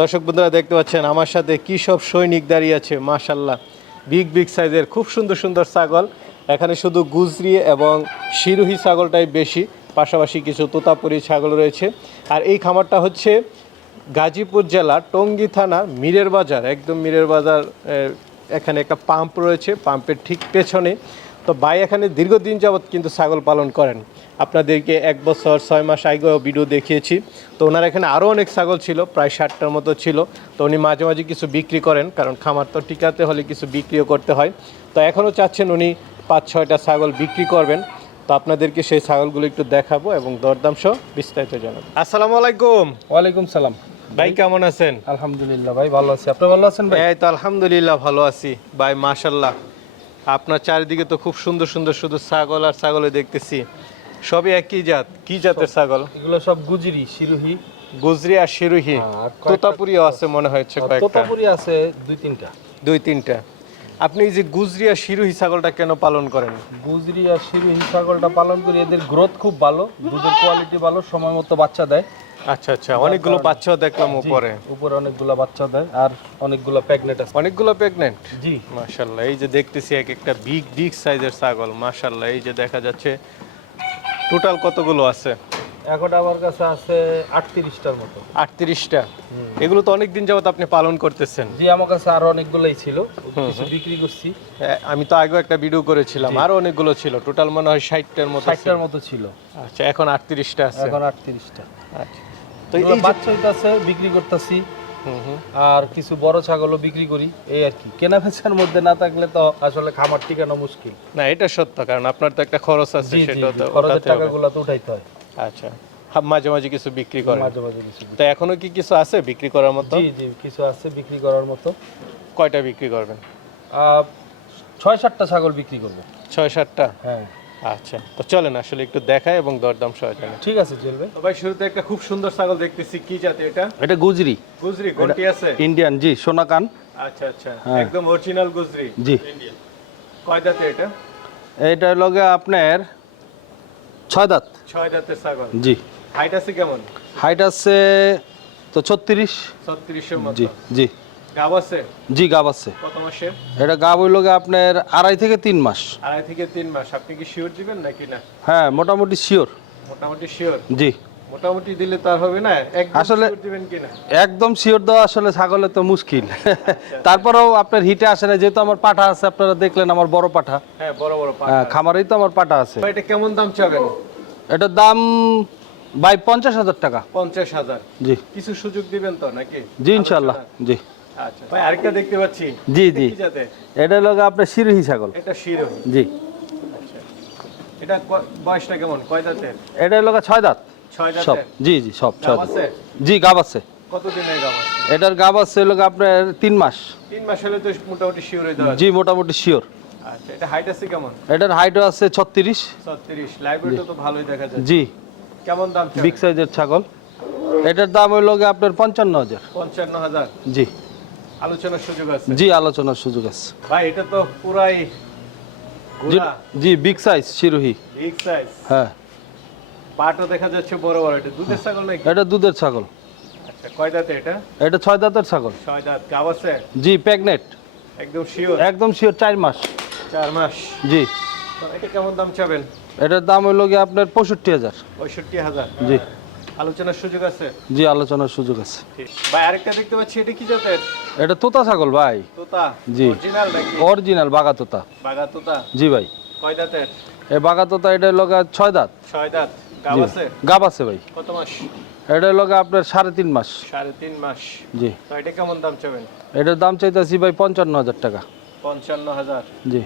দর্শক বন্ধুরা, দেখতে পাচ্ছেন আমার সাথে কী সব সৈনিক দাঁড়িয়ে আছে মাশাল্লাহ বিগ বিগ সাইজের খুব সুন্দর সুন্দর ছাগল। এখানে শুধু গুজরি এবং শিরোহী ছাগলটাই বেশি, পাশাপাশি কিছু তোতাপুরি ছাগল রয়েছে। আর এই খামারটা হচ্ছে গাজীপুর জেলা টঙ্গী থানা মীরের বাজার, একদম মীরের বাজার এখানে একটা পাম্প রয়েছে, পাম্পের ঠিক পেছনে। তো ভাই এখানে দীর্ঘদিন যাবৎ কিন্তু ছাগল পালন করেন। আপনাদেরকে এক বছর ছয় মাস আগেও ভিডিও দেখিয়েছি। তো ওনার এখানে আরও অনেক ছাগল ছিল প্রায় ষাটটার মতো ছিল। তো উনি মাঝে মাঝে কিছু বিক্রি করেন কারণ খামার তো টিকাতে হলে কিছু বিক্রিও করতে হয়। তো এখনও চাচ্ছেন উনি পাঁচ ছয়টা ছাগল বিক্রি করবেন। তো আপনাদেরকে সেই ছাগলগুলো একটু দেখাবো এবং দরদাম সহ বিস্তারিত জানাব। আসসালামু আলাইকুম। ওয়ালাইকুম সালাম। ভাই কেমন আছেন? আলহামদুলিল্লাহ ভাই ভালো আছি। আপনি ভালো আছেন ভাই? এই তো আলহামদুলিল্লাহ ভালো আছি। ভাই মাশাল্লাহ আপনার চারিদিকে তো খুব সুন্দর সুন্দর শুধু ছাগল আর ছাগলে দেখতেছি। সবই একই জাত। কি জাতের ছাগল? এগুলো সব গুজরি শিরোহি। গুজরি আর শিরোহি। হ্যাঁ, তোতাপুরিও আছে মনে হচ্ছে কয়েকটা। তোতাপুরি আছে দুই তিনটা। দুই তিনটা। আপনি এই যে গুজরি আর শিরোহি ছাগলটা কেন পালন করেন? গুজরি আর শিরোহি ছাগলটা পালন করি এদের গ্রোথ খুব ভালো দুধের কোয়ালিটি ভালো সময় মতো বাচ্চা দেয়। আচ্ছা আচ্ছা অনেকগুলো বাচ্চাও দেখলাম উপরে। উপরে অনেকগুলা বাচ্চা দেয় আর অনেকগুলা প্রেগনেন্ট আছে। অনেকগুলো প্রেগনেন্ট জি। মাশাল্লাহ এই যে দেখতেছি এক একটা বিগ বিগ সাইজের ছাগল মাশাল্লাহ এই যে দেখা যাচ্ছে টোটাল কতগুলো আছে? এখন আমার কাছে আছে আটত্রিশটার মতো। আটত্রিশটা? এগুলো তো অনেক দিন যাবত আপনি পালন করতেছেন। জি আমার কাছে আরও অনেকগুলোই ছিল কিছু বিক্রি করছি। আমি তো আগেও একটা ভিডিও করেছিলাম আরও অনেকগুলো ছিল টোটাল মনে হয় ষাটটার মতো। ষাটটার মতো ছিল। আচ্ছা এখন আটত্রিশটা আছে। এখন আটত্রিশটা। আচ্ছা। তো এই যে- বাচ্চা হইতাছে বিক্রি করতেছি। আর কিছু বড় ছাগলও বিক্রি করি এই আর কি। কেনা বেচার মধ্যে না থাকলে তো আসলে খামার মুশকিল। না এটা সত্য কারণ আপনার তো একটা খরচ আছে সেটা তো খরচের টাকাগুলো তো উঠাইতে হয়। আচ্ছা মাঝে মাঝে কিছু বিক্রি করেন। মাঝে মাঝে কিছু তো এখনও কি কিছু আছে বিক্রি করার মতো? জি জি কিছু আছে বিক্রি করার মতো। কয়টা বিক্রি করবেন? ছয় সাতটা ছাগল বিক্রি করব। ছয় সাতটা? হ্যাঁ। আচ্ছা তো চলেন আসলে একটু দেখায় এবং দরদাম সহ জানাই ঠিক আছে চলবে তো ভাই শুরুতে একটা খুব সুন্দর ছাগল দেখতেছি কি জাতি এটা? এটা গুজরি। গুজরি ঘন্টি আছে? ইন্ডিয়ান জি সোনাকান। আচ্ছা আচ্ছা হ্যাঁ। একদম অরিজিনাল গুজরি। জি। ইন্ডিয়ান কয় দাঁতে এটা? এইটা লগে আপনার ছয় দাঁত। ছয় দাঁতের ছাগল। জি। হাইট আছে কেমন? হাইট আছে তো ছত্রিশ। ছত্রিশের মতো। জি জি। গাব আছে? জি গাব আছে। কত মাসের এটা গাব হইল আপনার আড়াই থেকে তিন মাস। আড়াই থেকে তিন মাস। আপনি কি শিওর দিবেন নাকি না? হ্যাঁ মোটামুটি শিওর মোটামুটি শিওর জি। মোটামুটি দিলে তো আর হবে না? একদম আসলে- শিওর দেওয়া আসলে ছাগলের তো মুশকিল। তারপরেও আপনার হিটে আসে না যেহেতু আমার পাঠা আছে আপনারা দেখলেন আমার বড় পাঠা হ্যাঁ বড় বড় হ্যাঁ, খামারেই তো আমার পাঠা আছে। এটা কেমন দাম চাবেন? এটার দাম বাই পঞ্চাশ হাজার টাকা। পঞ্চাশ হাজার। জি। কিছু সুযোগ দিবেন তো নাকি? জি ইনশাল্লাহ। জি। আচ্ছা ভাই আরেকটা দেখতে পাচ্ছি। জি জি। এটা হলো আপনার শিরোহী ছাগল। এটা জি। আচ্ছা। এটা বয়সটা কেমন? কয় দাঁতের? এটা হলো ছয় দাঁত। ছয় সব। জি জি সব ছয় গাব দাঁত। জি গাব আছে। কতদিনের গাব আছে? এটার গাব আছে হলো আপনার তিন মাস। তিন মাস হলে তো মোটামুটি শিওর হয়ে জি মোটামুটি শিওর। আচ্ছা এটা হাইট আছে কেমন? এটার হাইটও আছে ছত্রিশ। ছত্রিশ। লাইব্রেরিটা তো ভালোই দেখা যায় জি। কেমন দাম বিগ সাইজের ছাগল। এটার দাম গিয়ে আপনার পঞ্চান্ন হাজার। পঞ্চান্ন হাজার। জি। আলোচনার সুযোগ আছে? জি আলোচনার সুযোগ আছে। ভাই এটা তো পুরাই জি big size Sirohi. Big size হ্যাঁ। পাটা দেখা যাচ্ছে বড় বড়। এটা দুধের ছাগল নাকি? এটা দুধের ছাগল। আচ্ছা কয় দাঁতে এটা? এটা ছয় দাঁতের ছাগল। ছয় দাঁত। গাব আছে? জি প্রেগনেট একদম শিওর একদম শিওর চার মাস। চার মাস। জি। এটা কেমন দাম চাবেন? এটার দাম হইল গিয়ে আপনার পঁয়ষট্টি হাজার। পঁয়ষট্টি হাজার। জি। আলোচনার সুযোগ আছে? জি আলোচনার সুযোগ আছে। ভাই আরেকটা দেখতে পাচ্ছি এটা কি জাতের? এটা তোতা ছাগল ভাই। তোতা? জি। অরিজিনাল নাকি? অরিজিনাল বাগা তোতা। বাগা তোতা? জি ভাই। কয় দাঁতের? এই বাগা তোতা এটা গিয়ে ছয় দাঁত। ছয় দাঁত। গাব আছে? গাব আছে ভাই। কত মাস? এটা গিয়ে আপনার সাড়ে তিন মাস। সাড়ে তিন মাস। জি। তো এটা কেমন দাম চাবেন? এটার দাম চাইতেছি ভাই পঞ্চান্ন হাজার টাকা। পঞ্চান্ন হাজার। জি।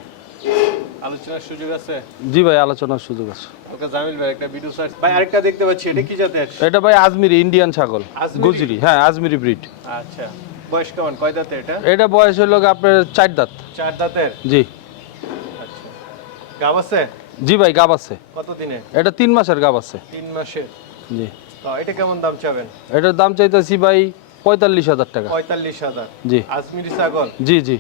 আলোচনার সুযোগ আছে? জি ভাই আলোচনার সুযোগ আছে। ওকে জামিল ভাই একটা ভিডিও সার্চ। ভাই আরেকটা দেখতে পাচ্ছি এটা কি জাতের? এটা ভাই আজমিরি ইন্ডিয়ান ছাগল গুজরি হ্যাঁ আজমিরি ব্রিড। আচ্ছা বয়স কেমন? কয় দাঁতে এটা? এটা বয়স হলো আপনার চার দাঁত। চার দাঁতের? জি। আচ্ছা। গাব আছে? জি ভাই গাব আছে। কত দিনে এটা তিন মাসের গাব আছে। তিন মাসের। জি। তো এটা কেমন দাম চাবেন? এটার দাম চাইতেছি ভাই পঁয়তাল্লিশ হাজার টাকা। পঁয়তাল্লিশ হাজার। জি। আজমিরি ছাগল জি জি।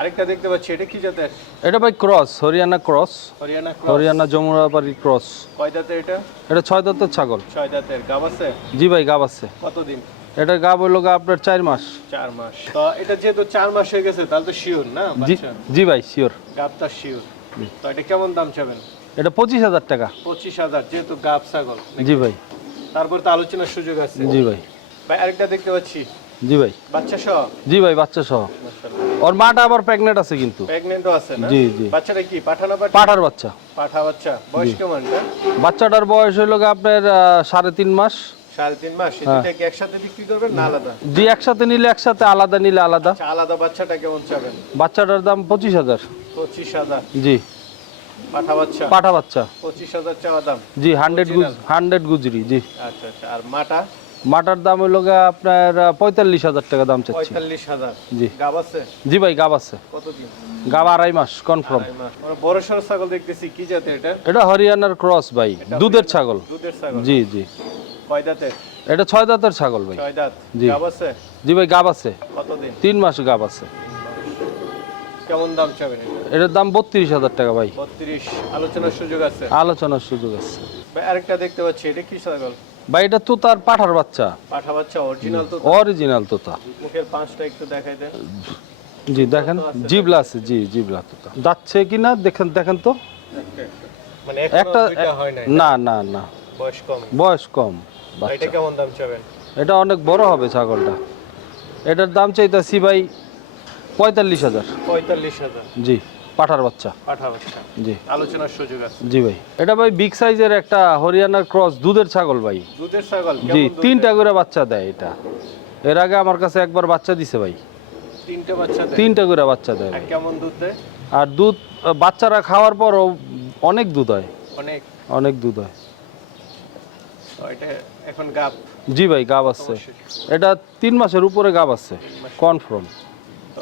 আরেকটা দেখতে পাচ্ছি এটা কি জাতের? এটা ভাই cross Haryana cross. Haryana Haryana Jamunapari cross. কয় দাঁতের এটা? এটা ছয় দাঁতের ছাগল। ছয় দাঁতের। গাব আছে? জি ভাই গাব আছে। কতদিন? এটা গাব গিয়ে আপনার চার মাস। চার মাস। তো এটা যেহেতু চার মাস হয়ে গেছে তাহলে তো শিওর না জি জি ভাই শিওর। গাবটা শিওর। তো এটা কেমন দাম চাবেন? এটা পঁচিশ হাজার টাকা। পঁচিশ হাজার যেহেতু গাব ছাগল। জি ভাই। তারপর তো আলোচনার সুযোগ আছে। জি ভাই। ভাই আরেকটা দেখতে পাচ্ছি। জি ভাই। বাচ্চা সহ? জি ভাই বাচ্চা সহ। ওর মাটা আবার প্রেগনেন্ট আছে কিন্তু। প্রেগনেন্টও আছে না? জি, জি। বাচ্চাটা কি পাঠানো পাঠা পাঠার বাচ্চা। পাঠা বাচ্চা। বয়স কেমন বাচ্চাটার বয়স গিয়ে আপনার সাড়ে তিন মাস। সাড়ে তিন মাস। এই হ্যাঁ। কি একসাথে বিক্রি করবেন না আলাদা? জি একসাথে নিলে একসাথে আলাদা নিলে আলাদা। আচ্ছা আলাদা বাচ্চাটা কেমন চাবেন? বাচ্চাটার দাম পঁচিশ হাজার। পঁচিশ হাজার। জি। পাঠা বাচ্চা? পাঠা বাচ্চা। পঁচিশ হাজার চাওয়া দাম। জি হান্ড্রেড গুজ হান্ড্রেড গুজরি জি। আচ্ছা আচ্ছা। আর মাটা? মাটার দাম হইল গিয়ে আপনার পঁয়তাল্লিশ হাজার টাকা দাম চাচ্ছি। পঁয়তাল্লিশ হাজার। জি। গাব আছে? জি ভাই গাব আছে। কতদিন? গাব আড়াই মাস কনফার্ম আমরা বড় সড়ো ছাগল দেখতেছি কি জাতের এটা? এটা হরিয়ানার ক্রস ভাই দুধের ছাগল। দুধের ছাগল। জি জি। কয় দাঁতের? এটা ছয় দাঁতের ছাগল ভাই। ছয় দাঁত। জি। গাব আছে? জি ভাই গাব আছে। কতদিন? তিন মাস গাব আছে। কেমন দাম চাবেন এটা? এটার দাম বত্রিশ হাজার টাকা ভাই। বত্রিশ। আলোচনার সুযোগ আছে? আলোচনার সুযোগ আছে। ভাই আরেকটা দেখতে পাচ্ছি এটা কি ছাগল? ভাই এটা তো তার পাঠার বাচ্চা। পাঠা বাচ্চা অরিজিনাল তো অরিজিনাল তোতা। মুখের পাঁচটা একটু দেখাই দেন। জি দেখেন জিবলা আছে জি জিবলা তোতা। যাচ্ছে কি না দেখেন দেখেন তো। একটা। একটা। মানে একটা একটা হয় না না না। বয়স কম। বয়স কম এটা কেমন দাম চাবেন? এটা অনেক বড় হবে ছাগলটা। এটার দাম চাইতেছি ভাই পঁয়তাল্লিশ হাজার। পঁয়তাল্লিশ হাজার। জি। পাঠার বাচ্চা। পাঠা বাচ্চা। জি। আলোচনার সুযোগ আছে। জি ভাই। এটা ভাই বিগ সাইজের একটা হরিয়ানার ক্রস দুধের ছাগল ভাই। দুধের ছাগল জি তিনটা করে বাচ্চা দেয় এটা। এর আগে আমার কাছে একবার বাচ্চা দিছে ভাই। তিনটে বাচ্চা দেয়? তিনটা করে বাচ্চা দেয় আর কেমন দুধ দেয়? আর দুধ বাচ্চারা খাওয়ার পরও অনেক দুধ হয়। অনেক? অনেক দুধ হয়। এটা এখন গাপ জি ভাই গাব আছে। এটা তিন মাসের উপরে গাব আছে। কনফার্ম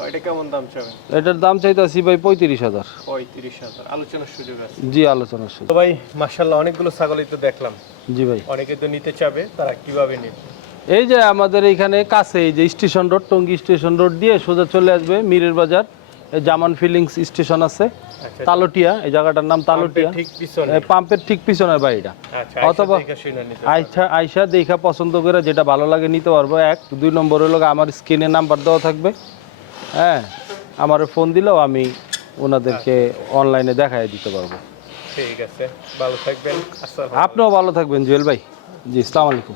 এটা কেমন দাম চাবেন? এটার দাম চাইতেছি ভাই পঁয়ত্রিশ হাজার। পঁয়ত্রিশ হাজার। আলোচনার সুযোগ আছে। জি আলোচনার সুযোগ। ভাই মার্শাল্লাহ অনেকগুলো ছাগলই তো দেখলাম। জি ভাই। অনেকে তো নিতে চাবে তারা কীভাবে নেবে? এই যে আমাদের এইখানে কাছে এই যে station road Tongi station road দিয়ে সোজা চলে আসবে মিরের বাজার। জামান ফিলিংস স্টেশন আছে আচ্ছা। তালোটিয়া এই জায়গাটার নাম তালোটিয়া। ঠিক পিছনে। এই পাম্পের ঠিক পিছনের বাড়িটা আচ্ছা অথবা অথবা আইসা আইসা দেখা পছন্দ করে যেটা ভালো লাগে নিতে পারব। এক দুই নম্বর হলো আমার স্ক্রিনে নাম্বার দেওয়া থাকবে। হ্যাঁ আমার ফোন দিলেও আমি ওনাদেরকে অনলাইনে দেখাই দিতে পারব। ঠিক আছে ভালো থাকবেন আপনিও ভালো থাকবেন জুয়েল ভাই। জি আসসালামু আলাইকুম।